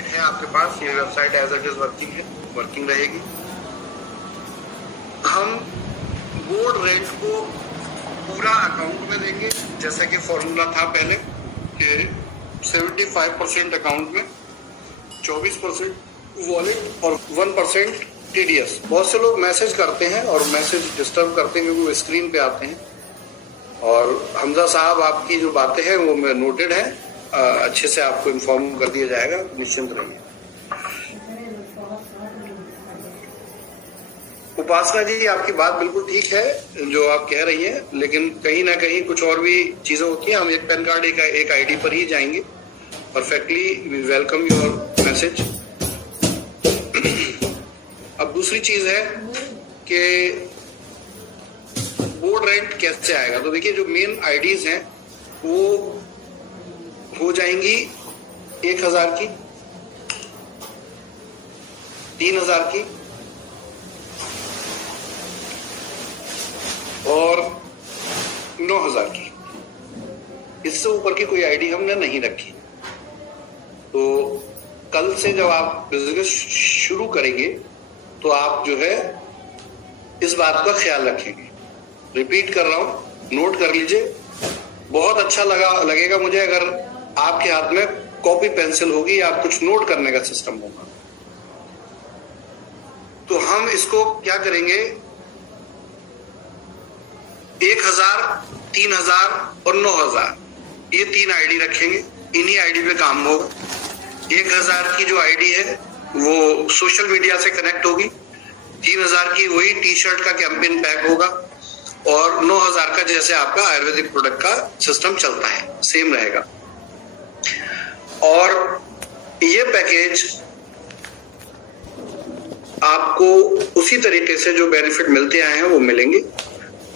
Website है आपके पास, ये website as it is working रहेगी। हम बोर्ड रेंट को पूरा अकाउंट में देंगे, जैसा कि फॉर्मूला था पहले कि 75% अकाउंट में, 24% वॉलेट और 1% टीडीएस। बहुत से लोग मैसेज करते हैं और मैसेज डिस्टर्ब करते हैं क्योंकि वो स्क्रीन पे आते हैं। और हमजा साहब आपकी जो बातें हैं वो नोटेड है, अच्छे से आपको इन्फॉर्म कर दिया जाएगा, निश्चिंत रहिए। उपासना जी, आपकी बात बिल्कुल ठीक है जो आप कह रही हैं, लेकिन कहीं ना कहीं कुछ और भी चीजें होती हैं। हम एक पैन कार्ड एक आईडी पर ही जाएंगे। Perfectly we welcome your message. अब दूसरी चीज है कि बोर्ड रेंट कैसे आएगा। तो देखिए, जो मेन आईडीज हैं वो हो जाएंगी 1000 की, 3000 की और 9000 की। इससे ऊपर की कोई आईडी हमने नहीं रखी। तो कल से जब आप बिजनेस शुरू करेंगे तो आप जो है इस बात का ख्याल रखेंगे। रिपीट कर रहा हूं, नोट कर लीजिए। बहुत अच्छा लगेगा मुझे अगर आपके हाथ में कॉपी पेंसिल होगी या कुछ नोट करने का सिस्टम होगा। तो हम इसको क्या करेंगे, 1000, 3000 और 9000, ये 3 आईडी रखेंगे। इन्हीं आईडी पे काम होगा। 1000 की जो आईडी है वो सोशल मीडिया से कनेक्ट होगी, 3000 की वही टी शर्ट का कैंपेन पैक होगा और 9000 का जैसे आपका आयुर्वेदिक प्रोडक्ट का सिस्टम चलता है सेम रहेगा। और ये पैकेज आपको उसी तरीके से जो बेनिफिट मिलते आए हैं वो मिलेंगे।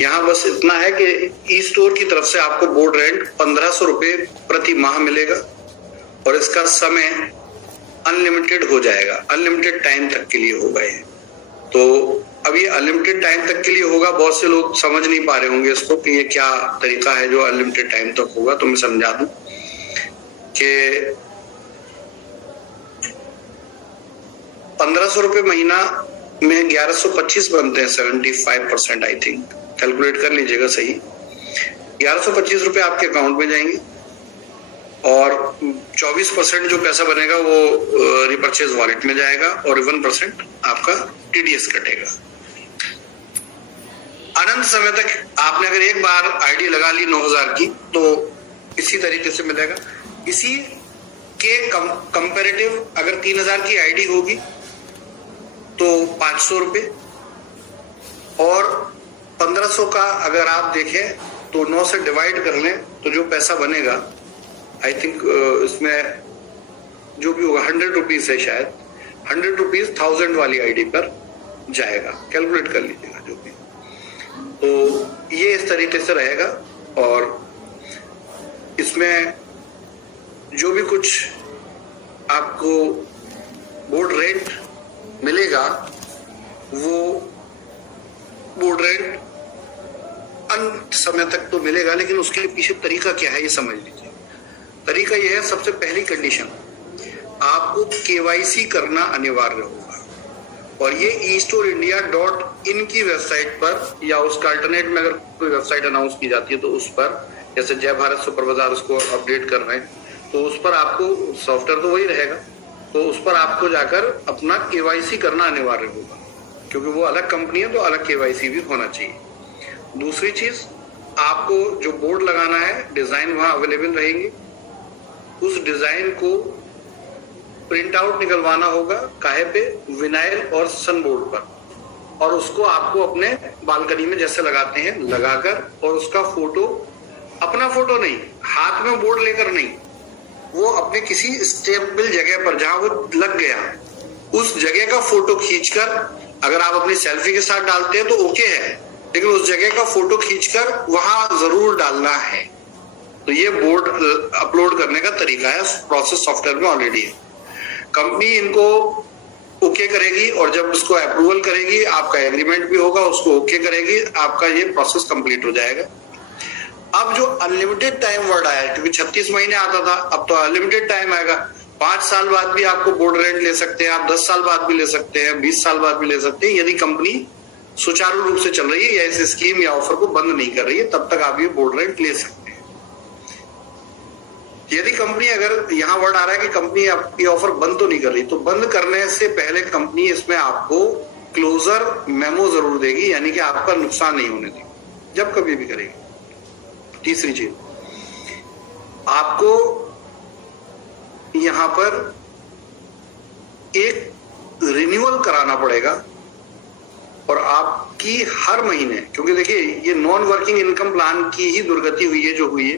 यहाँ बस इतना है कि ई स्टोर की तरफ से आपको बोर्ड रेंट 1500 रुपए प्रति माह मिलेगा और इसका समय अनलिमिटेड हो जाएगा, अनलिमिटेड टाइम तक के लिए होगा ये। तो अब ये अनलिमिटेड टाइम तक के लिए होगा, बहुत से लोग समझ नहीं पा रहे होंगे इसको कि ये क्या तरीका है जो अनलिमिटेड टाइम तक होगा। तो मैं समझा दूं कि 1500 रुपए महीना में 1125 बनते हैं, 75% आई थिंक, कैलकुलेट कर लीजिएगा सही। 1125 रुपए आपके अकाउंट में जाएंगे और 24% जो पैसा बनेगा वो रिपर्चेज वॉलेट में जाएगा और 1% आपका टीडीएस कटेगा। अनंत समय तक आपने अगर एक बार आईडी लगा ली 9000 की तो इसी तरीके से मिलेगा। इसी के कंपैरेटिव अगर 3000 की आईडी होगी तो 500 रुपए और 1500 का अगर आप देखें तो 9 से डिवाइड कर लें तो जो पैसा बनेगा आई थिंक इसमें जो भी होगा 100 रुपीज है शायद, 100 रुपीज 1000 वाली आईडी पर जाएगा। कैलकुलेट कर लीजिएगा जो भी। तो ये इस तरीके से रहेगा और इसमें जो भी कुछ आपको बोर्ड रेंट मिलेगा वो बोर्ड रेंट अंत समय तक तो मिलेगा, लेकिन उसके पीछे तरीका क्या है ये समझ लीजिए। तरीका ये है, सबसे पहली कंडीशन आपको केवाईसी करना अनिवार्य होगा और ये eStoreIndia.in की वेबसाइट पर या उसका अल्टरनेट में अगर कोई वेबसाइट अनाउंस की जाती है तो उस पर, जैसे जय भारत सुपर बाजार उसको अपडेट कर रहे हैं तो उस पर आपको सॉफ्टवेयर तो वही रहेगा, तो उस पर आपको जाकर अपना केवाईसी करना अनिवार्य होगा क्योंकि वो अलग कंपनी है तो अलग केवाईसी भी होना चाहिए। दूसरी चीज, आपको जो बोर्ड लगाना है डिजाइन वहां अवेलेबल रहेंगे, उस डिजाइन को प्रिंट आउट निकलवाना होगा, काहे पे, विनाइल और सन बोर्ड पर, और उसको आपको अपने बालकनी में जैसे लगाते हैं लगाकर और उसका फोटो, अपना फोटो नहीं, हाथ में बोर्ड लेकर नहीं, वो अपने किसी स्टेबल जगह पर जहां वो लग गया उस जगह का फोटो खींचकर, अगर आप अपनी सेल्फी के साथ डालते हैं तो ओके है, लेकिन उस जगह का फोटो खींचकर वहां जरूर डालना है। तो ये बोर्ड अपलोड करने का तरीका है, प्रोसेस सॉफ्टवेयर में ऑलरेडी है। कंपनी इनको ओके करेगी और जब उसको अप्रूवल करेगी, आपका एग्रीमेंट भी होगा, उसको ओके करेगी, आपका ये प्रोसेस कंप्लीट हो जाएगा। अब जो अनलिमिटेड टाइम वर्ड आया, क्योंकि 36 महीने आता था, अब तो अनलिमिटेड टाइम आएगा, 5 साल बाद भी आपको बोर्ड रेंट ले सकते हैं, आप 10 साल बाद भी ले सकते हैं, 20 साल बाद भी ले सकते हैं, यदि कंपनी सुचारू रूप से चल रही है या इस स्कीम या ऑफर को बंद नहीं कर रही है, तब तक आप ये बोर्ड रेंट ले सकते हैं। यदि कंपनी, अगर यहाँ वर्ड आ रहा है कि कंपनी आपकी ऑफर बंद तो नहीं कर रही, तो बंद करने से पहले कंपनी इसमें आपको क्लोजर मेमो जरूर देगी, यानी कि आपका नुकसान नहीं होने देगी जब कभी भी करेगी। तीसरी चीज, आपको यहां पर एक रिन्यूअल कराना पड़ेगा और आपकी हर महीने, क्योंकि देखिए ये नॉन वर्किंग इनकम प्लान की ही दुर्गति हुई है जो हुई है,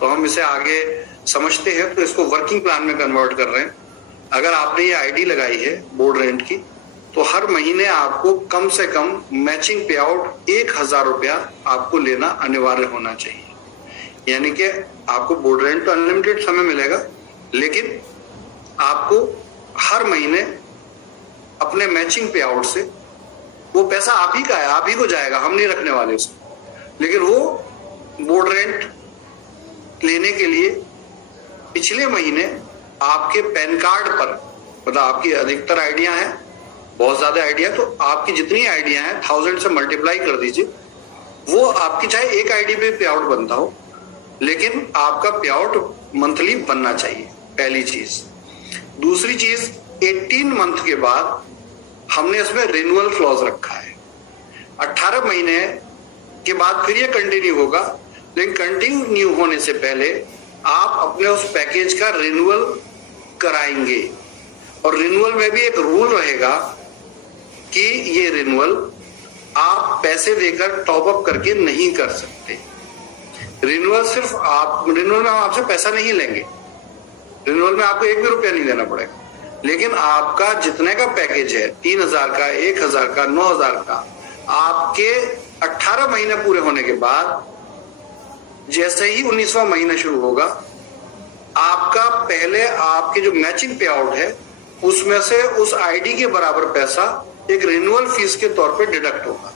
तो हम इसे आगे समझते हैं, तो इसको वर्किंग प्लान में कन्वर्ट कर रहे हैं। अगर आपने ये आईडी लगाई है बोर्ड रेंट की, तो हर महीने आपको कम से कम मैचिंग पे आउट 1000 रुपया आपको लेना अनिवार्य होना चाहिए। यानी कि आपको बोर्ड रेंट तो अनलिमिटेड समय मिलेगा, लेकिन आपको हर महीने अपने मैचिंग पे आउट से, वो पैसा आप ही का है, आप ही को जाएगा, हम नहीं रखने वाले उसको, लेकिन वो बोर्ड रेंट लेने के लिए पिछले महीने आपके पैन कार्ड पर, मतलब आपकी अधिकतर आइडिया हैं, बहुत ज्यादा आइडिया, तो आपकी जितनी आइडिया हैं 1000 से मल्टीप्लाई कर दीजिए, वो आपकी चाहे एक आईडी पे पे आउट बनता हो, लेकिन आपका पे आउट मंथली बनना चाहिए, पहली चीज। दूसरी चीज, 18 मंथ के बाद हमने इसमें रिन्यूअल क्लॉज रखा है। 18 महीने के बाद फिर ये कंटिन्यू होगा, लेकिन कंटिन्यू होने से पहले आप अपने उस पैकेज का रिन्यूअल कराएंगे, और रिन्यूअल में भी एक रूल रहेगा कि ये रिन्यूअल आप पैसे देकर टॉप अप करके नहीं कर सकते। रिन्यूअल सिर्फ रिन्यूअल में हम आपसे पैसा नहीं लेंगे, रिन्यूअल में आपको 1 भी रुपया नहीं देना पड़ेगा, लेकिन आपका जितने का पैकेज है, 3000 का, 1000 का, 9000 का, आपके 18 महीने पूरे होने के बाद जैसे ही 19वां महीना शुरू होगा, आपका पहले आपके जो मैचिंग पे आउट है उसमें से उस आईडी के बराबर पैसा एक रिन्यूअल फीस के तौर पर डिडक्ट होगा,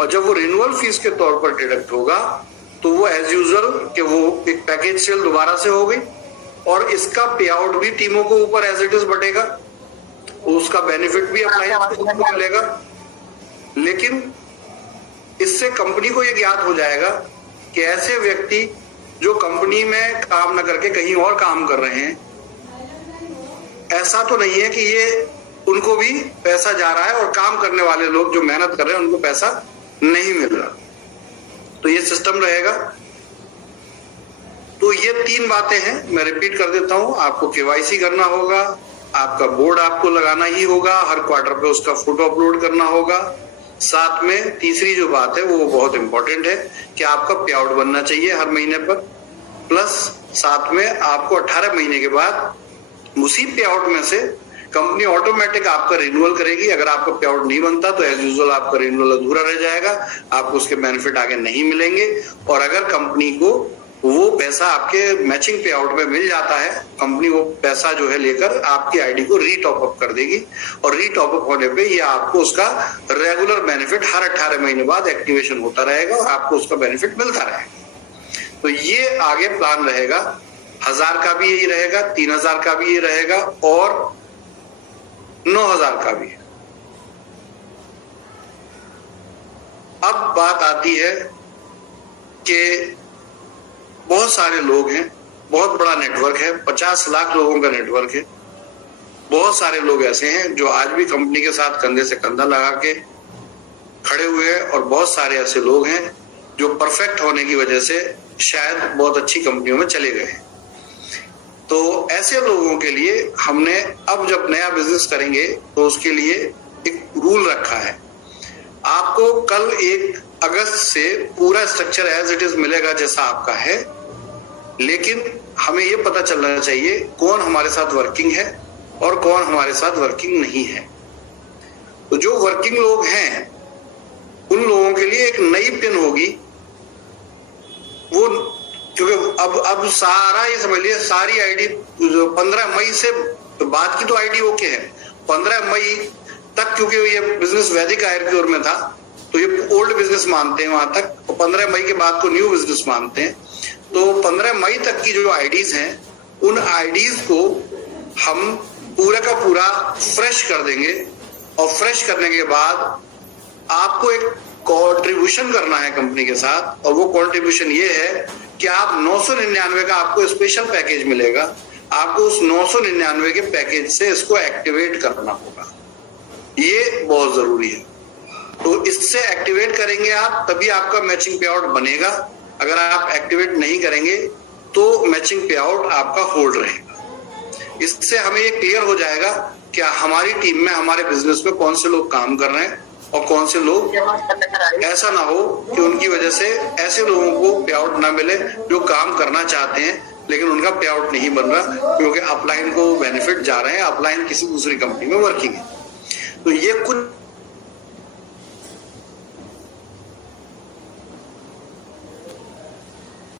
और जब वो रिन्यूअल फीस के तौर पर डिडक्ट होगा तो वो एज यूजुअल कि वो एक पैकेज सेल दोबारा से हो गई, और इसका पे आउट भी टीमों को ऊपर एज इट इज बटेगा, उसका बेनिफिट भी अप्लायंस को मिलेगा। लेकिन इससे कंपनी को ये ज्ञात हो जाएगा कि ऐसे व्यक्ति जो कंपनी में काम न करके कहीं और काम कर रहे हैं, ऐसा तो नहीं है कि ये उनको भी पैसा जा रहा है और काम करने वाले लोग जो मेहनत कर रहे हैं उनको पैसा नहीं मिल रहा। तो ये सिस्टम रहेगा। तो ये 3 बातें हैं, मैं रिपीट कर देता हूं। आपको केवाईसी करना होगा, आपका बोर्ड आपको लगाना ही होगा, हर क्वार्टर पे उसका फोटो अपलोड करना होगा। साथ में तीसरी जो बात है वो बहुत इंपॉर्टेंट है कि आपका पे आउट बनना चाहिए हर महीने पर, प्लस साथ में आपको 18 महीने के बाद उसी पे आउट में से कंपनी ऑटोमेटिक आपका रिन्यूअल करेगी। अगर आपका पे आउट नहीं बनता तो एज यूजुअल आपका रिन्यूअल अधूरा रह जाएगा, आपको उसके बेनिफिट आगे नहीं मिलेंगे। और अगर कंपनी को वो पैसा आपके मैचिंग पे आउट में मिल जाता है, कंपनी वो पैसा जो है लेकर आपकी आईडी को रीटॉप अप कर देगी, और रीटॉप अप होने पे ये आपको उसका रेगुलर बेनिफिट हर 18 महीने बाद एक्टिवेशन होता रहेगा और आपको उसका बेनिफिट मिलता रहेगा। तो ये आगे प्लान रहेगा, 1000 का भी यही रहेगा, 3000 का भी ये रहेगा और 9000 का भी। अब बात आती है कि बहुत सारे लोग हैं, बहुत बड़ा नेटवर्क है, 50 लाख लोगों का नेटवर्क है। बहुत सारे लोग ऐसे हैं जो आज भी कंपनी के साथ कंधे से कंधा लगा के खड़े हुए हैं, और बहुत सारे ऐसे लोग हैं जो परफेक्ट होने की वजह से शायद बहुत अच्छी कंपनियों में चले गए हैं। तो ऐसे लोगों के लिए हमने अब जब नया बिजनेस करेंगे तो उसके लिए एक रूल रखा है। आपको कल 1 अगस्त से पूरा स्ट्रक्चर एज इट इज मिलेगा जैसा आपका है, लेकिन हमें यह पता चलना चाहिए कौन हमारे साथ वर्किंग है और कौन हमारे साथ वर्किंग नहीं है। तो जो वर्किंग लोग हैं उन लोगों के लिए एक नई पिन होगी, वो क्योंकि अब सारा ये समझ लिया, सारी आईडी 15 मई से बाद की तो आईडी ओके है, 15 मई तक क्योंकि ये बिजनेस वैदिक आयुर्वेद में था तो ये ओल्ड बिजनेस मानते हैं वहां तक, और 15 मई के बाद को न्यू बिजनेस मानते हैं। तो 15 मई तक की जो आईडीज हैं उन आईडीज को हम पूरा का पूरा फ्रेश कर देंगे और फ्रेश करने के बाद आपको एक कंट्रीब्यूशन करना है कंपनी के साथ, और वो कंट्रीब्यूशन ये है कि आप 999 का आपको स्पेशल पैकेज मिलेगा। आपको उस 999 के पैकेज से इसको एक्टिवेट करना होगा, ये बहुत जरूरी है। तो इससे एक्टिवेट करेंगे आप, तभी आपका मैचिंग पे आउट बनेगा। अगर आप एक्टिवेट नहीं करेंगे तो मैचिंग पे आउट आपका होल्ड रहेगा। इससे हमें ये क्लियर हो जाएगा कि हमारी टीम में, हमारे बिजनेस में कौन से लोग काम कर रहे हैं और कौन से लोग, ऐसा ना हो कि उनकी वजह से ऐसे लोगों को पे आउट ना मिले जो काम करना चाहते हैं लेकिन उनका पे आउट नहीं बन रहा क्योंकि अपलाइन को बेनिफिट जा रहे हैं, अपलाइन किसी दूसरी कंपनी में वर्किंग है। तो ये कुछ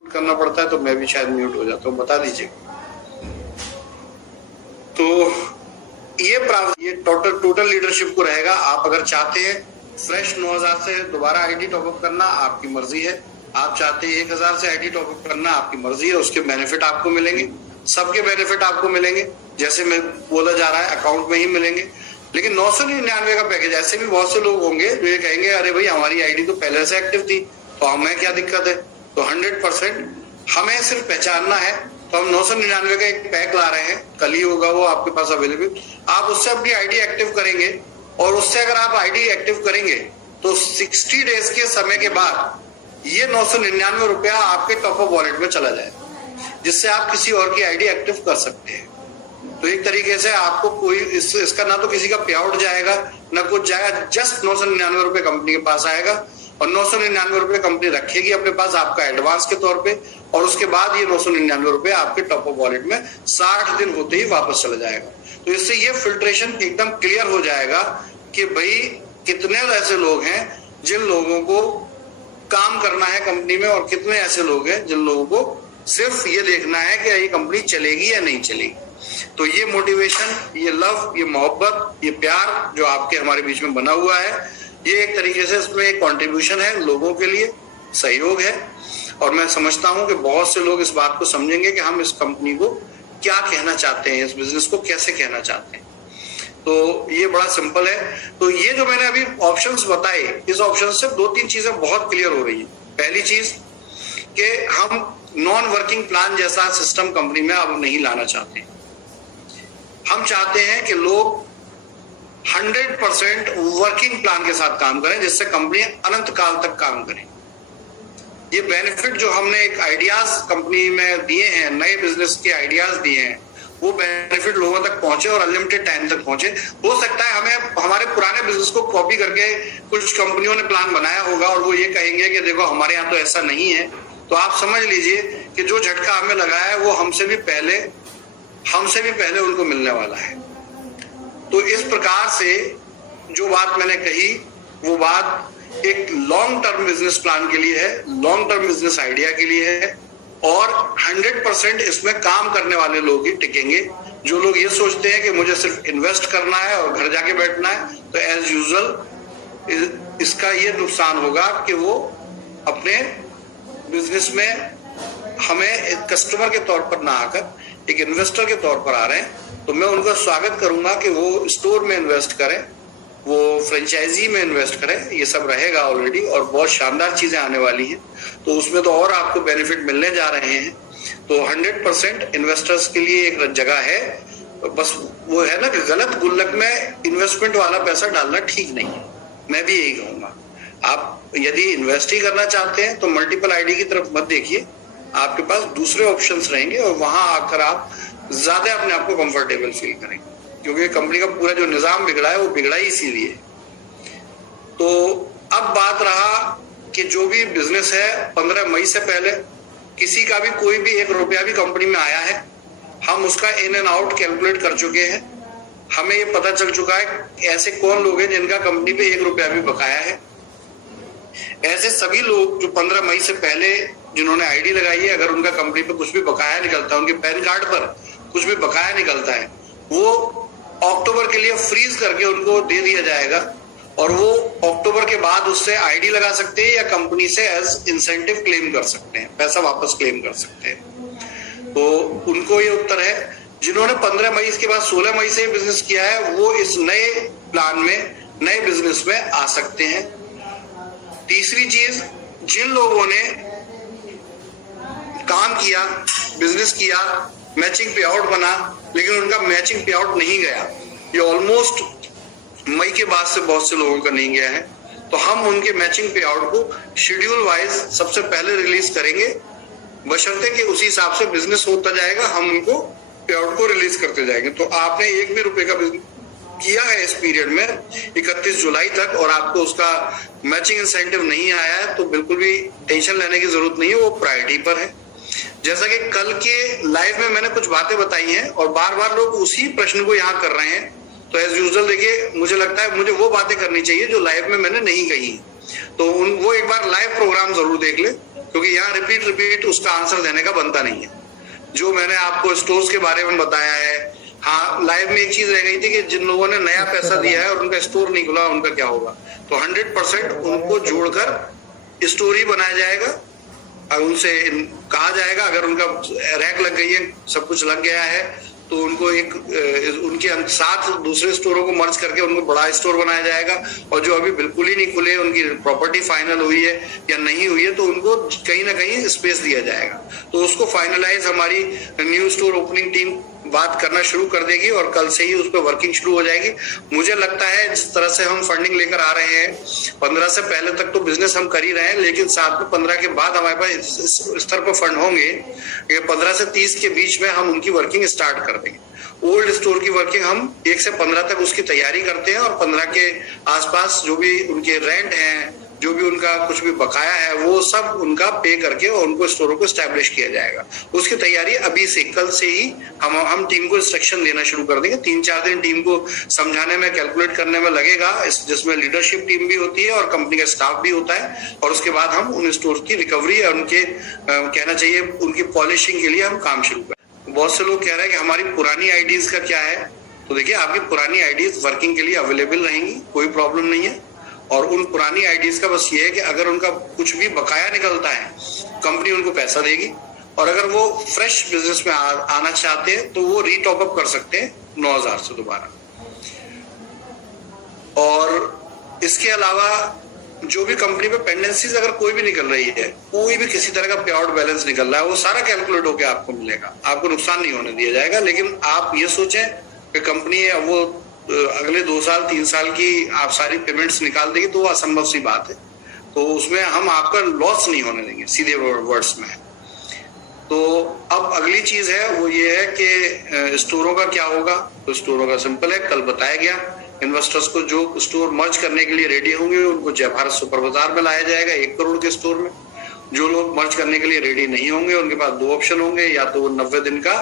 करना पड़ता है, तो मैं भी शायद म्यूट हो जाता हूँ, बता दीजिए। तो ये टोटल लीडरशिप को रहेगा। आप अगर चाहते हैं फ्रेश 9000 से दोबारा आईडी टॉपअप करना, आपकी मर्जी है। आप चाहते हैं 1000 से आईडी टॉपअप करना, आपकी मर्जी है। उसके बेनिफिट आपको मिलेंगे, सबके बेनिफिट आपको मिलेंगे, जैसे मैं बोला जा रहा है अकाउंट में ही मिलेंगे। लेकिन 999 का पैकेज, ऐसे भी बहुत से लोग होंगे जो ये कहेंगे अरे भाई हमारी आईडी तो पहले से एक्टिव थी तो हमें क्या दिक्कत है। तो 100% हमें सिर्फ पहचानना है। तो हम 999 का एक पैक ला रहे हैं, कल ही होगा वो आपके पास अवेलेबल। आप उससे अपनी आईडी एक्टिव करेंगे और उससे अगर आप आईडी एक्टिव करेंगे तो 60 डेज के समय के बाद ये 999 रुपया आपके टॉपअप वॉलेट में चला जाएगा, जिससे आप किसी और की आईडी एक्टिव कर सकते हैं। तो एक तरीके से आपको कोई इसका ना तो किसी का पे आउट जाएगा ना कुछ जाएगा, जस्ट 999 रुपये कंपनी के पास आएगा और 999 रुपये कंपनी रखेगी अपने पास आपका एडवांस के तौर पे, और उसके बाद ये 999 रुपये आपके टॉपअप वॉलेट में 60 दिन होते ही वापस चला जाएगा। तो इससे ये फिल्ट्रेशन एकदम क्लियर हो जाएगा कि भाई कितने ऐसे लोग हैं जिन लोगों को काम करना है कंपनी में और कितने ऐसे लोग हैं जिन लोगों को सिर्फ ये देखना है कि ये कंपनी चलेगी या नहीं चलेगी। तो ये मोटिवेशन, ये लव, ये मोहब्बत, ये प्यार जो आपके हमारे बीच में बना हुआ है, ये एक तरीके से इसमें एक कंट्रीब्यूशन है, लोगों के लिए सहयोग है। और मैं समझता हूं कि बहुत से लोग इस बात को समझेंगे कि हम इस कंपनी को क्या कहना चाहते हैं, इस बिजनेस को कैसे कहना चाहते हैं। तो ये बड़ा सिंपल है। तो ये जो मैंने अभी ऑप्शंस बताए, इस ऑप्शन से 2-3 चीजें बहुत क्लियर हो रही है। पहली चीज कि हम नॉन वर्किंग प्लान जैसा सिस्टम कंपनी में अब नहीं लाना चाहते। हम चाहते हैं कि लोग 100% वर्किंग प्लान के साथ काम करें, जिससे कंपनी अनंत काल तक काम करे। ये बेनिफिट जो हमने एक आइडियाज कंपनी में दिए हैं, नए बिजनेस के आइडियाज दिए हैं, वो बेनिफिट लोगों तक पहुंचे और अनलिमिटेड टाइम तक पहुंचे। हो सकता है हमें हमारे पुराने बिजनेस को कॉपी करके कुछ कंपनियों ने प्लान बनाया होगा और वो ये कहेंगे कि देखो हमारे यहाँ तो ऐसा नहीं है। तो आप समझ लीजिए कि जो झटका हमें लगा है वो हमसे भी पहले उनको मिलने वाला है। तो इस प्रकार से जो बात मैंने कही वो बात एक लॉन्ग टर्म बिजनेस प्लान के लिए है, लॉन्ग टर्म बिजनेस आइडिया के लिए है, और 100% इसमें काम करने वाले लोग ही टिकेंगे। जो लोग ये सोचते हैं कि मुझे सिर्फ इन्वेस्ट करना है और घर जाके बैठना है, तो एज यूजुअल इसका ये नुकसान होगा कि वो अपने बिजनेस में हमें एक कस्टमर के तौर पर ना आकर एक इन्वेस्टर के तौर पर आ रहे हैं। तो मैं उनका स्वागत करूंगा कि वो स्टोर में इन्वेस्ट करें, वो फ्रेंचाइजी में इन्वेस्ट करें। ये सब रहेगा ऑलरेडी और बहुत शानदार चीजें आने वाली हैं, तो उसमें तो और आपको बेनिफिट मिलने जा रहे हैं। तो 100% इन्वेस्टर्स के लिए एक जगह है। बस वो है ना कि गलत गुल्लक में इन्वेस्टमेंट वाला पैसा डालना ठीक नहीं है। मैं भी यही कहूंगा, आप यदि इन्वेस्ट ही करना चाहते हैं तो मल्टीपल आईडी की तरफ मत देखिए। आपके पास दूसरे ऑप्शंस रहेंगे और वहां आकर आप ज्यादा अपने आप को कंफर्टेबल फील करेंगे, क्योंकि कंपनी का पूरा जो निजाम बिगड़ा है वो बिगड़ा ही इसीलिए। तो अब बात रहा कि जो भी बिजनेस है 15 मई से पहले किसी का भी कोई भी 1 रुपया भी कंपनी में आया है, हम उसका इन एंड आउट कैलकुलेट कर चुके हैं। हमें ये पता चल चुका है ऐसे कौन लोग हैं जिनका कंपनी पे 1 रुपया भी बकाया है। ऐसे सभी लोग जो 15 मई से पहले जिन्होंने आईडी लगाई है, अगर उनका कंपनी पे कुछ भी बकाया निकलता है, उनके पैन कार्ड पर कुछ भी बकाया निकलता है, वो अक्टूबर के लिए फ्रीज करके उनको दे दिया जाएगा और वो अक्टूबर के बाद उससे आईडी लगा सकते हैं या कंपनी से एज इंसेंटिव क्लेम कर सकते हैं, पैसा वापस क्लेम कर सकते हैं। तो उनको ये उत्तर है। जिन्होंने 15 मई के बाद 16 मई से बिजनेस किया है वो इस नए प्लान में, नए बिजनेस में आ सकते हैं। तीसरी चीज, जिन लोगों ने काम किया, बिजनेस किया, मैचिंग पे आउट बना, लेकिन उनका मैचिंग पे आउट नहीं गया, ये ऑलमोस्ट मई के बाद से बहुत से लोगों का नहीं गया है, तो हम उनके मैचिंग पे आउट को शेड्यूल वाइज सबसे पहले रिलीज करेंगे, बशर्ते कि उसी हिसाब से बिजनेस होता जाएगा, हम उनको पे आउट को रिलीज करते जाएंगे। तो आपने 1 भी रुपए का बिजनेस किया है इस पीरियड में 31 जुलाई तक और आपको उसका मैचिंग इंसेंटिव नहीं आया है, तो बिल्कुल भी टेंशन लेने की जरूरत नहीं है, वो प्रायोरिटी पर है। जैसा कि कल के लाइव में मैंने कुछ बातें बताई हैं और बार बार लोग उसी प्रश्न को यहाँ कर रहे हैं, तो एज यूजुअल देखिए, मुझे लगता है मुझे वो बातें करनी चाहिए जो लाइव में मैंने नहीं कही, तो वो एक बार लाइव प्रोग्राम जरूर देख ले, क्योंकि यहाँ रिपीट उसका आंसर देने का बनता नहीं है। जो मैंने आपको स्टोर्स के बारे में बताया है, हाँ लाइव में एक चीज रह गई थी कि जिन लोगों ने नया पैसा दिया है और उनका स्टोर नहीं खुला, उनका क्या होगा, तो 100% उनको जोड़कर स्टोर ही बनाया जाएगा। उनसे कहा जाएगा अगर उनका रैक लग गई है, सब कुछ लग गया है, तो उनको एक उनके साथ दूसरे स्टोरों को मर्ज करके उनको बड़ा स्टोर बनाया जाएगा। और जो अभी बिल्कुल ही नहीं खुले, उनकी प्रॉपर्टी फाइनल हुई है या नहीं हुई है, तो उनको कहीं ना कहीं स्पेस दिया जाएगा। तो उसको फाइनलाइज हमारी न्यू स्टोर ओपनिंग टीम बात करना शुरू कर देगी और कल से ही उस पर वर्किंग शुरू हो जाएगी। मुझे लगता है जिस तरह से हम फंडिंग लेकर आ रहे हैं, 15 से पहले तक तो बिजनेस हम कर ही रहे हैं, लेकिन साथ में 15 के बाद हमारे पास इस स्तर पर फंड होंगे, 15 से 30 के बीच में हम उनकी वर्किंग स्टार्ट कर देंगे। ओल्ड स्टोर की वर्किंग हम 1 से 15 तक उसकी तैयारी करते हैं और 15 के आसपास जो भी उनके रेंट हैं, जो भी उनका कुछ भी बकाया है, वो सब उनका पे करके और उनको स्टोरों को स्टैब्लिश किया जाएगा। उसकी तैयारी अभी से, कल से ही हम टीम को इंस्ट्रक्शन देना शुरू कर देंगे। 3-4 दिन टीम को समझाने में, कैलकुलेट करने में लगेगा, जिसमें लीडरशिप टीम भी होती है और कंपनी का स्टाफ भी होता है, और उसके बाद हम उन स्टोर की रिकवरी और उनके कहना चाहिए उनकी पॉलिशिंग के लिए हम काम शुरू करें। बहुत से लोग कह रहे हैं कि हमारी पुरानी आईडीज का क्या है, तो देखिए आपकी पुरानी आईडीज वर्किंग के लिए अवेलेबल रहेंगी, कोई प्रॉब्लम नहीं है। और उन पुरानी आईडीज का बस ये है कि अगर उनका कुछ भी बकाया निकलता है, कंपनी उनको पैसा देगी, और अगर वो फ्रेश बिजनेस में आना चाहते हैं तो वो रीटॉप अप कर सकते हैं 9000 से दोबारा। और इसके अलावा जो भी कंपनी पे पेंडेंसीज अगर कोई भी निकल रही है, कोई भी किसी तरह का पे आउट बैलेंस निकल रहा है, वो सारा कैलकुलेट होकर आपको मिलेगा, आपको नुकसान नहीं होने दिया जाएगा। लेकिन आप ये सोचें कि कंपनी है वो अगले 2 साल 3 साल की आप सारी पेमेंट्स निकाल देगी, तो वो असंभव सी बात है। तो उसमें हम आपका लॉस नहीं होने देंगे, सीधे वर्ड्स में। तो अब अगली चीज है वो ये है कि स्टोरों का क्या होगा। तो स्टोरों का सिंपल है, कल बताया गया, इन्वेस्टर्स को जो स्टोर मर्ज करने के लिए रेडी होंगे उनको जय भारत सुपर बाजार में लाया जाएगा 1 करोड़ के स्टोर में। जो लोग मर्ज करने के लिए रेडी नहीं होंगे उनके पास 2 ऑप्शन होंगे, या तो वो 90 दिन का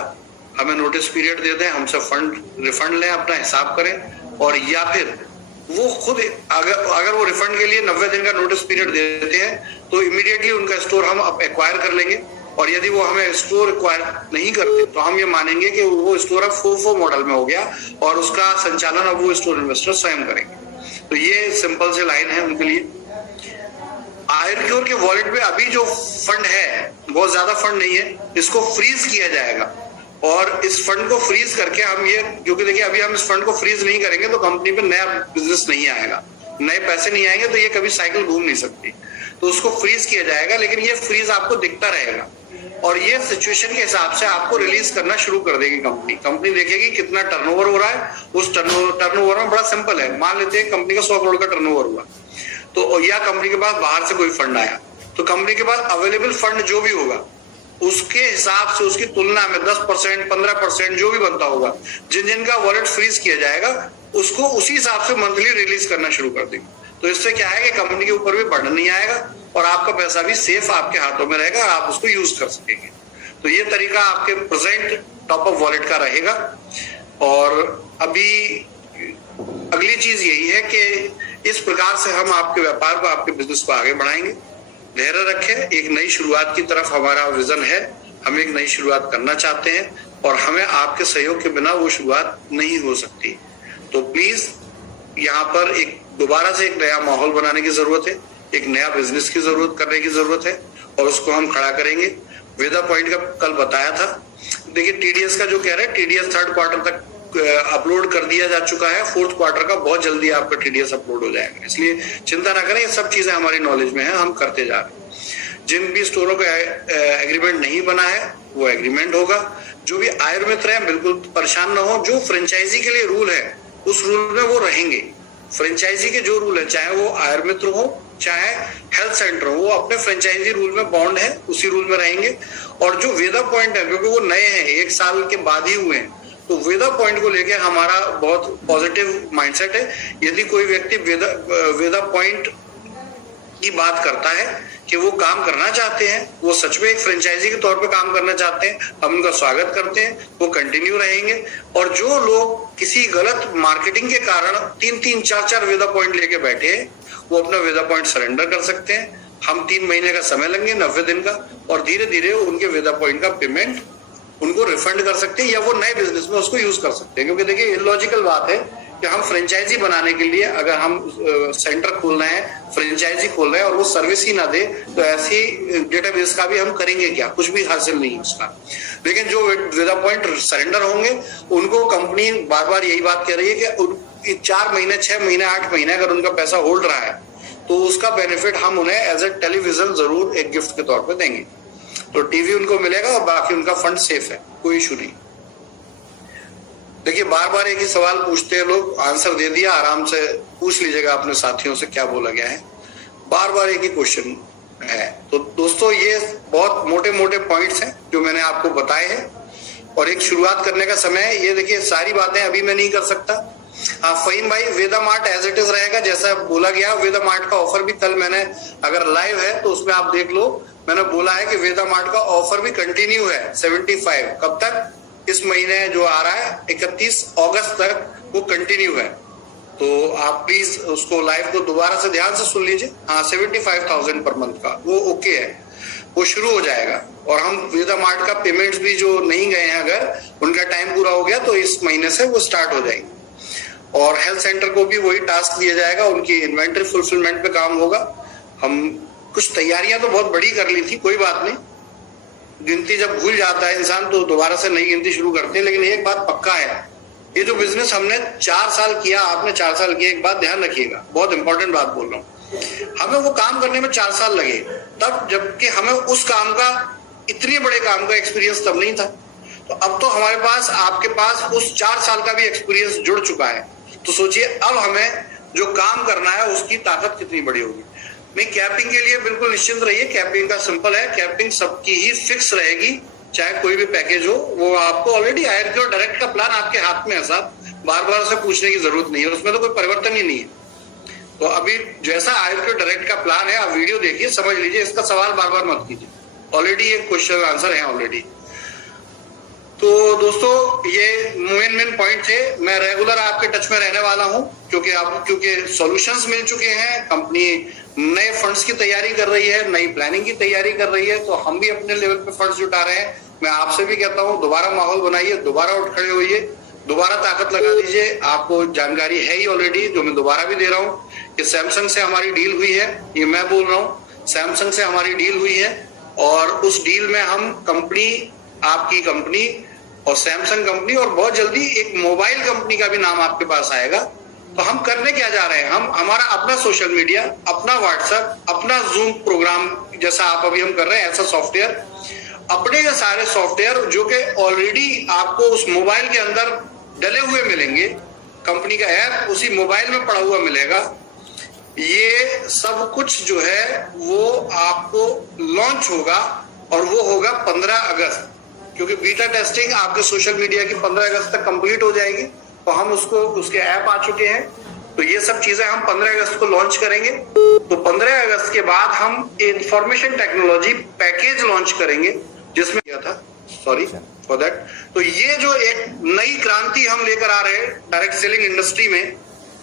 हमें नोटिस पीरियड दे दें, हमसे फंड रिफंड लें, अपना हिसाब करें, और या फिर वो खुद अगर वो रिफंड के लिए 90 दिन का नोटिस पीरियड देते हैं तो इमीडिएटली उनका स्टोर हम एक्वायर कर लेंगे। और यदि वो हमें स्टोर एक्वायर नहीं करते तो हम ये मानेंगे कि वो स्टोर अब FOFO मॉडल में हो गया और उसका संचालन अब वो स्टोर इन्वेस्टर स्वयं करेंगे। तो ये सिंपल से लाइन है उनके लिए। आयुर्क्योर के वॉलेट में अभी जो फंड है, बहुत ज्यादा फंड नहीं है, इसको फ्रीज किया जाएगा। और इस फंड को फ्रीज करके हम ये, क्योंकि देखिए अभी हम इस फंड को फ्रीज नहीं करेंगे तो कंपनी पे नया बिजनेस नहीं आएगा, नए पैसे नहीं आएंगे, तो ये कभी साइकिल घूम नहीं सकती। तो उसको फ्रीज किया जाएगा, लेकिन ये फ्रीज आपको दिखता रहेगा और ये सिचुएशन के हिसाब से आपको रिलीज करना शुरू कर देगी कंपनी देखेगी कितना टर्नओवर हो रहा है। उस टर्नओवर में बड़ा सिंपल है, मान लेते हैं कंपनी का 100 करोड़ का टर्नओवर हुआ, तो या कंपनी के पास बाहर से कोई फंड आया, तो कंपनी के पास अवेलेबल फंड जो भी होगा उसके हिसाब से, उसकी तुलना में 10%, 15% जो भी बनता होगा, जिनका वॉलेट फ्रीज किया जाएगा उसको उसी हिसाब से मंथली रिलीज करना शुरू कर देंगे। तो इससे क्या है कि कंपनी के ऊपर भी बर्डन नहीं आएगा और आपका पैसा भी सेफ आपके हाथों में रहेगा, आप उसको यूज कर सकेंगे। तो ये तरीका आपके प्रेजेंट टॉप अप वॉलेट का रहेगा। और अभी अगली चीज यही है कि इस प्रकार से हम आपके व्यापार को, आपके बिजनेस को आगे बढ़ाएंगे। धैर्य रखें, एक नई शुरुआत की तरफ हमारा विजन है, हम एक नई शुरुआत करना चाहते हैं और हमें आपके सहयोग के बिना वो शुरुआत नहीं हो सकती। तो प्लीज यहाँ पर एक दोबारा से एक नया माहौल बनाने की जरूरत है, एक नया बिजनेस की जरूरत करने की जरूरत है और उसको हम खड़ा करेंगे। वेदा पॉइंट का कल बताया था। देखिए टीडीएस का जो कह रहे हैं, टीडीएस 3rd क्वार्टर तक अपलोड कर दिया जा चुका है, 4th क्वार्टर का बहुत जल्दी आपका टीडीएस अपलोड हो जाएगा, इसलिए चिंता ना करें, ये सब चीजें हमारी नॉलेज में है, हम करते जा रहे हैं। जिन भी स्टोरों का एग्रीमेंट नहीं बना है वो एग्रीमेंट होगा। जो भी आयुर्मित्र है बिल्कुल परेशान ना हो, जो फ्रेंचाइजी के लिए रूल है उस रूल में वो रहेंगे। फ्रेंचाइजी के जो रूल है, चाहे वो आयुर्मित्र हो चाहे हेल्थ सेंटर हो, वो अपने फ्रेंचाइजी रूल में बॉन्ड है, उसी रूल में रहेंगे। और जो वेदा पॉइंट है, क्योंकि वो नए हैं, 1 साल के बाद ही हुए हैं, तो वेदा पॉइंट को लेके हमारा बहुत पॉजिटिव माइंडसेट है। यदि कोई व्यक्ति वेदा पॉइंट की बात करता है कि वो काम करना चाहते हैं, वो सच में एक फ्रेंचाइजी के तौर पे काम करना चाहते हैं, हम उनका स्वागत करते हैं, वो कंटिन्यू रहेंगे। और जो लोग किसी गलत मार्केटिंग के कारण 3-3, 4-4 वेदा पॉइंट लेके बैठे हैं, वो अपना वेदा पॉइंट सरेंडर कर सकते हैं। हम 3 महीने का समय लेंगे, 90 दिन का, और धीरे धीरे उनके वेदा पॉइंट का पेमेंट उनको रिफंड कर सकते हैं, या वो नए बिजनेस में उसको यूज कर सकते हैं। क्योंकि देखिए इलॉजिकल बात है कि हम फ्रेंचाइजी बनाने के लिए अगर हम सेंटर खोल रहे हैं, फ्रेंचाइजी खोल रहे हैं, और वो सर्विस ही ना दे, तो ऐसी डेटाबेस का भी हम करेंगे क्या, कुछ भी हासिल नहीं उसका। लेकिन जो वेदा पॉइंट सरेंडर होंगे उनको कंपनी बार बार यही बात कह रही है कि 4 महीने, 6 महीने, 8 महीने अगर उनका पैसा होल्ड रहा है तो उसका बेनिफिट हम उन्हें एज ए टेलीविजन जरूर एक गिफ्ट के तौर पर देंगे। तो टीवी उनको मिलेगा और बाकी उनका फंड सेफ है, कोई इशू नहीं। देखिए बार बार एक ही सवाल पूछते हैं लोग, आंसर दे दिया, आराम से पूछ लीजिएगा अपने साथियों से क्या बोला गया है। बार बार एक ही क्वेश्चन है। तो दोस्तों ये बहुत मोटे मोटे पॉइंट्स हैं जो मैंने आपको बताए हैं, और एक शुरुआत करने का समय है। ये देखिए सारी बातें अभी मैं नहीं कर सकता। हाँ फहीम भाई, वेदा मार्ट एज इट इज रहेगा जैसा बोला गया। वेदा मार्ट का ऑफर भी कल मैंने, अगर लाइव है तो उसमें आप देख लो, मैंने बोला है कि वेदा मार्ट का ऑफर भी कंटिन्यू है 75। कब तक? इस महीने जो आ रहा है 31 अगस्त तक वो कंटिन्यू है। तो आप प्लीज उसको लाइव को दोबारा से ध्यान से सुन लीजिए। हाँ 75,000 पर मंथ का वो ओके है, वो शुरू हो जाएगा। और हम वेदा मार्ट का पेमेंट्स भी जो नहीं गए हैं, अगर उनका टाइम पूरा हो गया तो इस महीने से वो स्टार्ट हो जाएंगे। और हेल्थ सेंटर को भी वही टास्क दिया जाएगा, उनकी इन्वेंटरी फुलफिलमेंट पे काम होगा। हम कुछ तैयारियां तो बहुत बड़ी कर ली थी, कोई बात नहीं, गिनती जब भूल जाता है इंसान तो दोबारा से नई गिनती शुरू करते हैं। लेकिन एक बात पक्का है, ये जो बिजनेस हमने 4 साल किया, आपने 4 साल किया, एक बात ध्यान रखिएगा, बहुत इंपॉर्टेंट बात बोल रहा हूँ, हमें वो काम करने में 4 साल लगे तब, जबकि हमें उस काम का, इतने बड़े काम का एक्सपीरियंस तब नहीं था। तो अब तो हमारे पास, आपके पास उस 4 साल का भी एक्सपीरियंस जुड़ चुका है। तो सोचिए अब हमें जो काम करना है उसकी ताकत कितनी बड़ी होगी। नहीं, कैपिंग के लिए बिल्कुल निश्चिंत रहिए, कैपिंग का सिंपल है, कैपिंग सबकी ही फिक्स रहेगी, चाहे कोई भी पैकेज हो। वो आपको ऑलरेडी आईआरक्यू और डायरेक्ट का प्लान आपके हाथ में है साहब, बार बार से पूछने की जरूरत नहीं है, उसमें तो कोई परिवर्तन ही नहीं है। तो अभी जैसा आईआरक्यू डायरेक्ट का प्लान है, आप वीडियो देखिए, समझ लीजिए, इसका सवाल बार बार मत कीजिए, ऑलरेडी एक क्वेश्चन आंसर है ऑलरेडी। तो दोस्तों ये मेन पॉइंट थे। मैं रेगुलर आपके टच में रहने वाला हूं, क्योंकि सॉल्यूशंस मिल चुके हैं, कंपनी नए फंड्स की तैयारी कर रही है, नई प्लानिंग की तैयारी कर रही है, तो हम भी अपने लेवल पे फंड्स जुटा रहे हैं। मैं आपसे भी कहता हूं, दोबारा माहौल बनाइए, दोबारा उठ खड़े होइए, दोबारा ताकत लगा दीजिए। आपको जानकारी है ही ऑलरेडी, जो मैं दोबारा भी दे रहा हूँ कि सैमसंग से हमारी डील हुई है, ये मैं बोल रहा हूँ, सैमसंग से हमारी डील हुई है, और उस डील में हम कंपनी, आपकी कंपनी और सैमसंग कंपनी, और बहुत जल्दी एक मोबाइल कंपनी का भी नाम आपके पास आएगा। तो हम करने क्या जा रहे हैं, हम हमारा अपना सोशल मीडिया, अपना व्हाट्सएप, अपना जूम प्रोग्राम जैसा आप अभी हम कर रहे हैं, ऐसा सॉफ्टवेयर, अपने ये सारे सॉफ्टवेयर जो कि ऑलरेडी आपको उस मोबाइल के अंदर डले हुए मिलेंगे, कंपनी का ऐप उसी मोबाइल में पड़ा हुआ मिलेगा। ये सब कुछ जो है वो आपको लॉन्च होगा, और वो होगा 15 अगस्त, क्योंकि बीटा टेस्टिंग आपके सोशल मीडिया की 15 अगस्त तक कंप्लीट हो जाएगी। तो हम उसके ऐप आ चुके हैं, तो ये सब चीजें हम 15 अगस्त को लॉन्च करेंगे। तो 15 अगस्त के बाद हम इंफॉर्मेशन टेक्नोलॉजी पैकेज लॉन्च करेंगे, जिसमें क्या था, सॉरी फॉर दैट। तो ये जो एक नई क्रांति हम लेकर आ रहे हैं डायरेक्ट सेलिंग इंडस्ट्री में,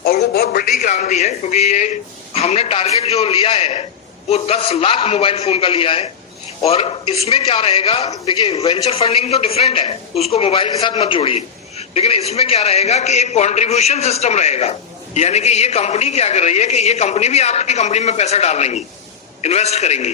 और वो बहुत बड़ी क्रांति है, क्योंकि ये हमने टारगेट जो लिया है वो 10 लाख मोबाइल फोन का लिया है। और इसमें क्या रहेगा, देखिए वेंचर फंडिंग तो डिफरेंट है, उसको मोबाइल के साथ मत जोड़िए, लेकिन इसमें क्या रहेगा कि एक कंट्रीब्यूशन सिस्टम रहेगा। यानी कि ये कंपनी क्या कर रही है कि ये कंपनी भी आपकी कंपनी में पैसा डाल रही है, इन्वेस्ट करेंगी,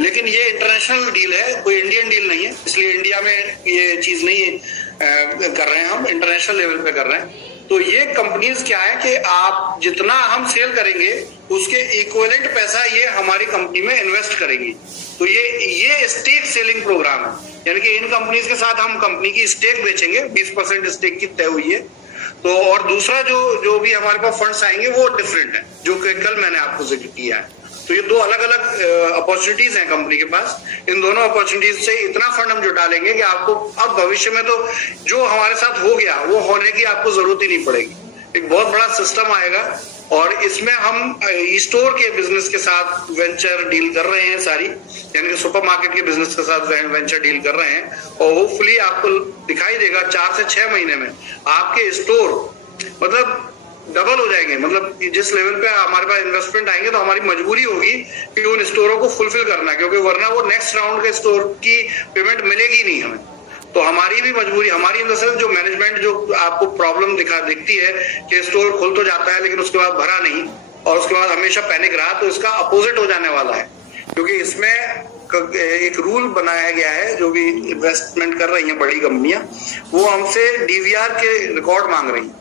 लेकिन ये इंटरनेशनल डील है, कोई इंडियन डील नहीं है, इसलिए इंडिया में ये चीज नहीं कर रहे हैं, हम इंटरनेशनल लेवल पे कर रहे हैं। तो ये कंपनीज क्या है कि आप जितना हम सेल करेंगे उसके इक्विवेलेंट पैसा ये हमारी कंपनी में इन्वेस्ट करेंगी। तो ये स्टेक सेलिंग प्रोग्राम है, यानी कि इन कंपनीज के साथ हम कंपनी की स्टेक बेचेंगे, 20% स्टेक की तय हुई है। तो और दूसरा जो भी हमारे पास फंड्स आएंगे वो डिफरेंट है, जो कि कल मैंने आपको जिक्र किया है। तो ये दो अलग अलग अपॉर्चुनिटीज हैं कंपनी के पास। इन दोनों अपॉर्चुनिटीज से इतना फंड हम जुटा लेंगे कि आपको अब भविष्य में तो जो हमारे साथ हो गया वो होने की आपको जरूरत ही नहीं पड़ेगी। एक बहुत बड़ा सिस्टम आएगा और इसमें हम स्टोर के बिजनेस के साथ वेंचर डील कर रहे हैं सारी, यानी कि सुपरमार्केट के बिजनेस के साथ वेंचर डील कर रहे हैं। और होपफुली आपको दिखाई देगा 4 से 6 महीने में आपके स्टोर मतलब डबल हो जाएंगे। मतलब जिस लेवल पे हमारे पास इन्वेस्टमेंट आएंगे तो हमारी मजबूरी होगी कि उन स्टोरों को फुलफिल करना, क्योंकि वरना वो नेक्स्ट राउंड के स्टोर की पेमेंट मिलेगी नहीं हमें। तो हमारी भी मजबूरी, हमारी इन द सेंस जो मैनेजमेंट जो आपको प्रॉब्लम दिखती है कि स्टोर खुल तो जाता है लेकिन उसके बाद भरा नहीं और उसके बाद हमेशा पैनिक रहा, तो इसका अपोजिट हो जाने वाला है। क्योंकि इसमें एक रूल बनाया गया है, जो भी इन्वेस्टमेंट कर रही हैं बड़ी कंपनियां वो हमसे डीवीआर के रिकॉर्ड मांग रही हैं।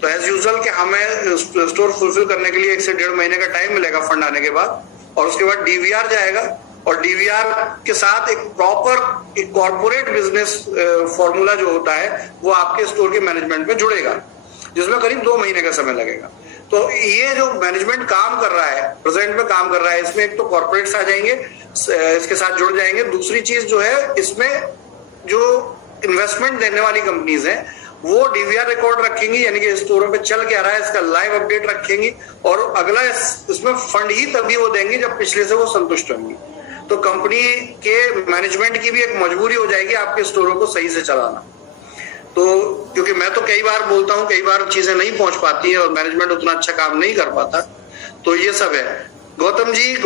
तो एज यूजुअल कि हमें स्टोर फुलफिल करने के लिए 1 से 1.5 महीने का टाइम मिलेगा फंड आने के बाद, और उसके बाद डीवीआर जाएगा और डीवीआर के साथ एक प्रॉपर एक कॉर्पोरेट बिजनेस फॉर्मूला जो होता है वो आपके स्टोर के मैनेजमेंट में जुड़ेगा, जिसमें करीब 2 महीने का समय लगेगा। तो ये जो मैनेजमेंट काम कर रहा है, प्रेजेंट में काम कर रहा है, इसमें एक तो कॉर्पोरेट्स आ जाएंगे, इसके साथ जुड़ जाएंगे। दूसरी चीज जो है, इसमें जो इन्वेस्टमेंट देने वाली कंपनीज हैं वो डीवीआर रिकॉर्ड रखेंगी, यानी कि स्टोरों पे चल क्या रहा है इसका लाइव अपडेट रखेंगी, और अगला इसमें फंड ही तभी वो देंगे जब पिछले से वो संतुष्ट होंगी। तो कंपनी के मैनेजमेंट की भी एक मजबूरी हो जाएगी आपके स्टोरों को सही से चलाना। तो क्योंकि मैं तो कई बार बोलता हूं, कई बार चीजें नहीं पहुंच पाती है और मैनेजमेंट उतना अच्छा काम नहीं कर पाता, तो ये सब है। गौतम जी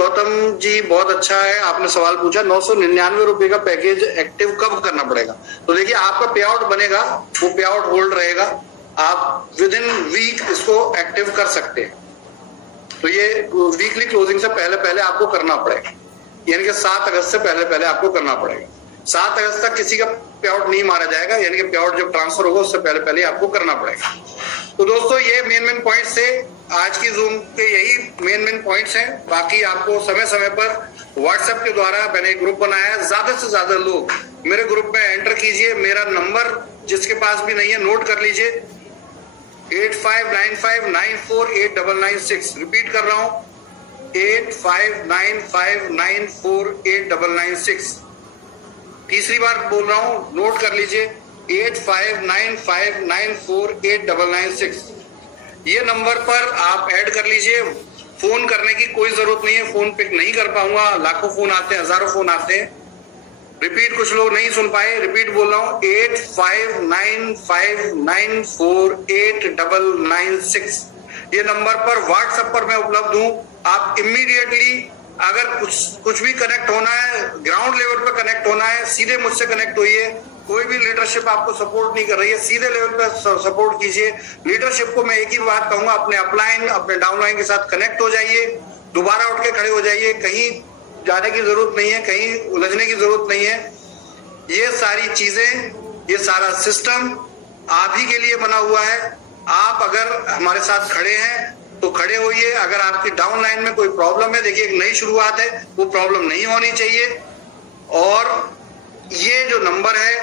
बहुत अच्छा है, आपने सवाल पूछा 999 रुपए का पैकेज एक्टिव कब करना पड़ेगा। तो देखिए आपका पे आउट बनेगा, वो पे आउट होल्ड रहेगा, आप विद इन वीक इसको एक्टिव कर सकते हैं। तो ये वीकली क्लोजिंग से पहले आपको करना पड़ेगा, यानी कि 7 अगस्त से पहले आपको करना पड़ेगा। 7 अगस्त तक किसी का पे आउट नहीं मारा जाएगा, यानी कि पे आउट जब ट्रांसफर होगा उससे पहले आपको करना पड़ेगा। तो दोस्तों ये मेन पॉइंट्स थे आज की जूम के, यही मेन पॉइंट्स हैं। बाकी आपको समय समय पर व्हाट्सएप के द्वारा मैंने एक ग्रुप बनाया है, ज्यादा से ज्यादा लोग मेरे ग्रुप में एंटर कीजिए। मेरा नंबर जिसके पास भी नहीं है नोट कर लीजिए, 8595948996। रिपीट कर रहा हूं, 8595948996। तीसरी बार बोल रहा हूं, नोट कर लीजिए, 8595948996। ये नंबर पर आप ऐड कर लीजिए। फोन करने की कोई जरूरत नहीं है, फोन पिक नहीं कर पाऊंगा, लाखों फोन आते हैं, हजारों फोन आते हैं। रिपीट, कुछ लोग नहीं सुन पाए, रिपीट बोल रहा हूं, 8595948996। ये नंबर पर व्हाट्सएप पर मैं उपलब्ध हूं। आप इमीडिएटली अगर कुछ भी कनेक्ट होना है, ग्राउंड लेवल पर कनेक्ट होना है, सीधे मुझसे कनेक्ट होइए। कोई भी लीडरशिप आपको सपोर्ट नहीं कर रही है, सीधे लेवल पे सपोर्ट कीजिए। लीडरशिप को मैं एक ही बात कहूंगा, अपने अपलाइन अपने डाउनलाइन के साथ कनेक्ट हो जाइए, दोबारा उठ के खड़े हो जाइए। कहीं जाने की जरूरत नहीं है, कहीं उलझने की जरूरत नहीं है। ये सारी चीजें, ये सारा सिस्टम आप ही के लिए बना हुआ है। आप अगर हमारे साथ खड़े हैं तो खड़े होइए। अगर आपकी डाउनलाइन में कोई प्रॉब्लम है, देखिए एक नई शुरुआत है, वो प्रॉब्लम नहीं होनी चाहिए। और ये जो नंबर है,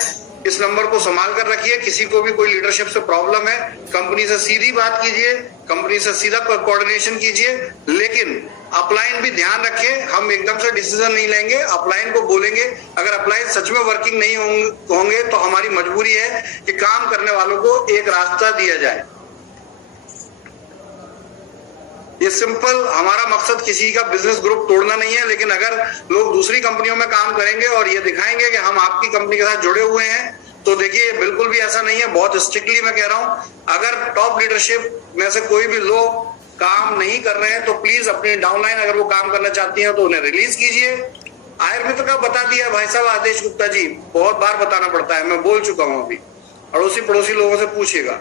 इस नंबर को संभाल कर रखिए। किसी को भी कोई लीडरशिप से प्रॉब्लम है, कंपनी से सीधी बात कीजिए, कंपनी से सीधा कोऑर्डिनेशन कीजिए। लेकिन अपलाइन भी ध्यान रखें, हम एकदम से डिसीजन नहीं लेंगे, अपलाइन को बोलेंगे। अगर अपलाइन सच में वर्किंग नहीं होंगे तो हमारी मजबूरी है कि काम करने वालों को एक रास्ता दिया जाए। ये सिंपल, हमारा मकसद किसी का बिजनेस ग्रुप तोड़ना नहीं है। लेकिन अगर लोग दूसरी कंपनियों में काम करेंगे और ये दिखाएंगे कि हम आपकी कंपनी के साथ जुड़े हुए हैं, तो देखिए बिल्कुल भी ऐसा नहीं है। बहुत स्ट्रिक्टली मैं कह रहा हूं, अगर टॉप लीडरशिप में से कोई भी लोग काम नहीं कर रहे हैं तो प्लीज अपनी डाउनलाइन अगर वो काम करना चाहती हैं तो उन्हें रिलीज कीजिए। आयुर्वेद का बता दिया भाई साहब आदेश गुप्ता जी, बहुत बार बताना पड़ता है, मैं बोल चुका हूं। अभी अड़ोसी पड़ोसी लोगों से पूछिएगा।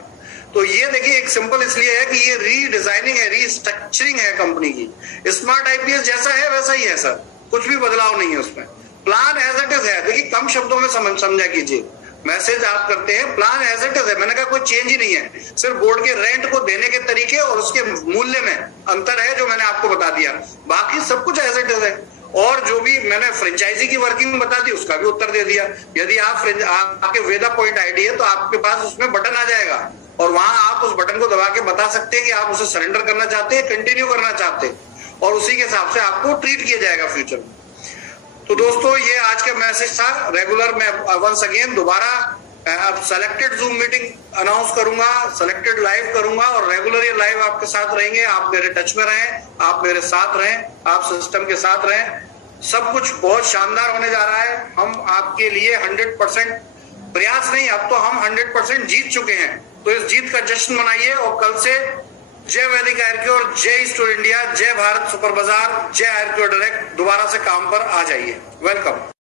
तो ये देखिए एक सिंपल इसलिए है कि ये रीडिजाइनिंग है, रीस्ट्रक्चरिंग है कंपनी की। स्मार्ट आईपीएस जैसा है वैसा ही है सर, कुछ भी बदलाव नहीं है उसमें। प्लान एज इट इज है। देखिए कम शब्दों में समझा कीजिए, मैसेज आप करते हैं, प्लान एज इट इज है। मैंने कहा कोई चेंज ही नहीं है, सिर्फ बोर्ड के रेंट को देने के तरीके और उसके मूल्य में अंतर है जो मैंने आपको बता दिया, बाकी सब कुछ एज इट इज है। और जो भी मैंने फ्रेंचाइजी की वर्किंग बता दी उसका भी उत्तर दे दिया। यदि आपके वेदा पॉइंट आईडी है तो आपके पास उसमें बटन आ जाएगा और वहां आप उस बटन को दबा के बता सकते हैं कि आप उसे सरेंडर करना चाहते हैं, कंटिन्यू करना चाहते हैं, और उसी के हिसाब से आपको ट्रीट किया जाएगा फ्यूचर में। तो दोस्तों ये आज का मैसेज था। रेगुलर मैं वंस अगेन दोबारा अब सेलेक्टेड जूम मीटिंग अनाउंस करूंगा, सेलेक्टेड लाइव करूंगा और रेगुलर ये लाइव आपके साथ रहेंगे। आप मेरे टच में रहें, आप मेरे साथ रहें, आप सिस्टम के साथ रहें। सब कुछ बहुत शानदार होने जा रहा है। हम आपके लिए 100% प्रयास नहीं, अब तो हम 100% जीत चुके हैं। तो इस जीत का जश्न मनाइए और कल से जय वैदिक आयुर्वेद, जय स्टोर इंडिया, जय भारत सुपर बाजार, जय आयुर्वेद डायरेक्ट दोबारा से काम पर आ जाइए। वेलकम।